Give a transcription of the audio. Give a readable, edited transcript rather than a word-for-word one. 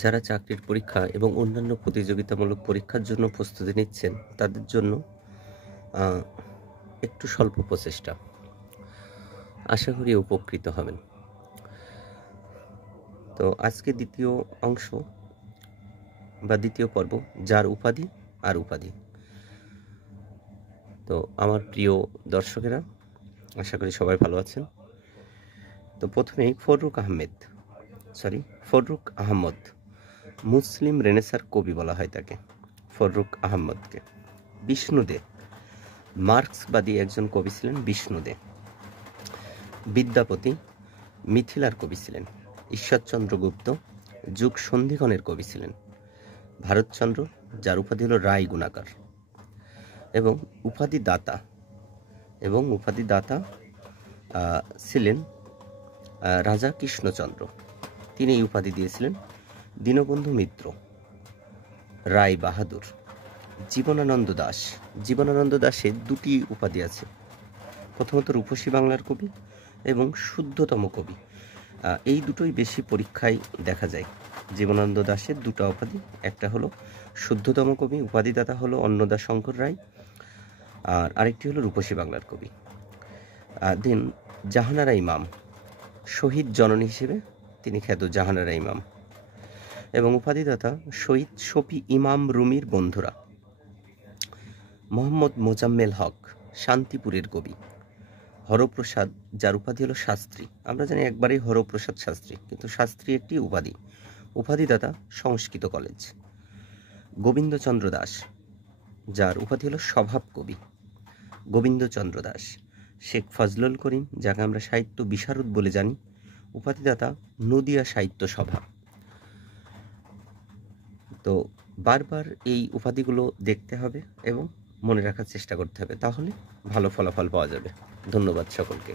যারা চাকরির পরীক্ষা এবং অন্যান্য প্রতিযোগিতামূলক পরীক্ষার জন্য প্রস্তুতি নিচ্ছেন তাদের জন্য একটু স্বল্প প্রচেষ্টা, আশা করি উপকৃত হবেন। তো আজকে দ্বিতীয় অংশ বা দ্বিতীয় পর্ব, যার উপাধি আর উপাধি। তো আমার প্রিয় দর্শকেরা, আশা করি সবাই ভালো আছেন। তো প্রথমেই ফররুখ আহমদ, মুসলিম রেনেসার কবি বলা হয় তাকে, ফররুখ আহমদকে। বিষ্ণু দে, মার্ক্সবাদী একজন কবি ছিলেন বিষ্ণু দে। বিদ্যাপতি মিথিলার কবি ছিলেন। ঈশ্বরচন্দ্র গুপ্ত যুগ সন্ধিক্ষণের কবি ছিলেন। ভারতচন্দ্র, যার উপাধি হল রায় গুণাকার, এবং উপাধি দাতা ছিলেন রাজা কৃষ্ণচন্দ্র। তিনি এই উপাধি দিয়েছিলেন। দীনবন্ধু মিত্র, রায় বাহাদুর। জীবনানন্দ দাশের দুটি উপাধি আছে, প্রথমত রূপসী বাংলার কবি এবং শুদ্ধতম কবি। এই দুটোই বেশি পরীক্ষায় দেখা যায়। জীবনানন্দ দাশের দুটো উপাধি, একটা হলো শুদ্ধতম কবি, উপাধিদাতা হলো অন্নদা শঙ্কর রায়, আর আরেকটি হলো রূপসী বাংলার কবি। দেন জাহানারা ইমাম, শহীদ জননী হিসেবে তিনি খ্যাত জাহানারা ইমাম, এবং উপাধিদাতা শহীদ শফি ইমাম রুমির বন্ধুরা। মোহাম্মদ মোজাম্মেল হক, শান্তিপুরের কবি। হরপ্রসাদ, যার উপাধি হলো শাস্ত্রী। আমরা জানি একবারেই হরপ্রসাদ শাস্ত্রী, কিন্তু শাস্ত্রী একটি উপাধি। উপাধিদাতা সংস্কৃত কলেজ। গোবিন্দচন্দ্র দাস, যার উপাধি হলো স্বভাব কবি। গোবিন্দচন্দ্র দাস। শেখ ফজলুল করিম, যাকে আমরা সাহিত্য বিশারদ বলে জানি, উপাধিদাতা নদিয়া সাহিত্য সভা। তো বারবার এই উপাধিগুলো দেখতে হবে এবং মনে রাখার চেষ্টা করতে হবে, তাহলে ভালো ফলাফল পাওয়া যাবে। ধন্যবাদ সকলকে।